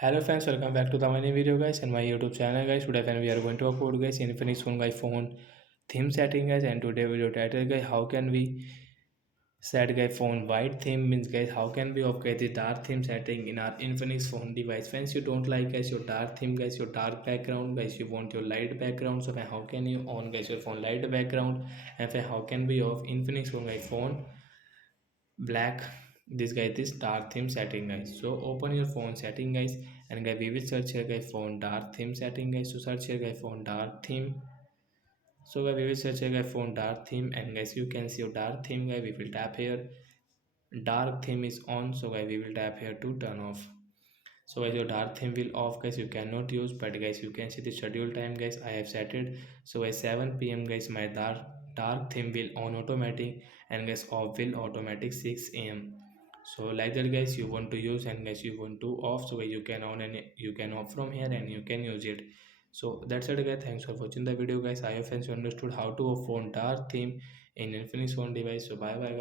Hello friends, welcome back to the my new video guys and my YouTube channel guys. Today when we are going to upload guys Infinix phone theme setting guys, and today video title guys, how can we set guys phone white theme means guys, how can we off guys the dark theme setting in our Infinix phone device. Friends, you don't like guys your dark theme guys, your dark background guys, you want your light background. So how can you on guys your phone light background, and how can we off Infinix phone black this guy this dark theme setting guys. So open your phone setting guys, and guys we will search here guys phone dark theme setting guys. So search here guys phone dark theme. So guys we will search here guys phone dark theme, and guys you can see your dark theme guys. We will tap here, dark theme is on. So guys we will tap here to turn off. So guys your dark theme will off guys, you cannot use, but guys you can see the schedule time guys, I have set it. So at 7 p.m. guys my dark theme will on automatic, and guys off will automatic 6 a.m. So like that guys you want to use, and guys you want to off. So guys you can on and you can off from here, and you can use it. So that's it guys, thanks for watching the video guys. I hope friends you understood how to off phone dark theme in Infinix phone device. So bye bye guys.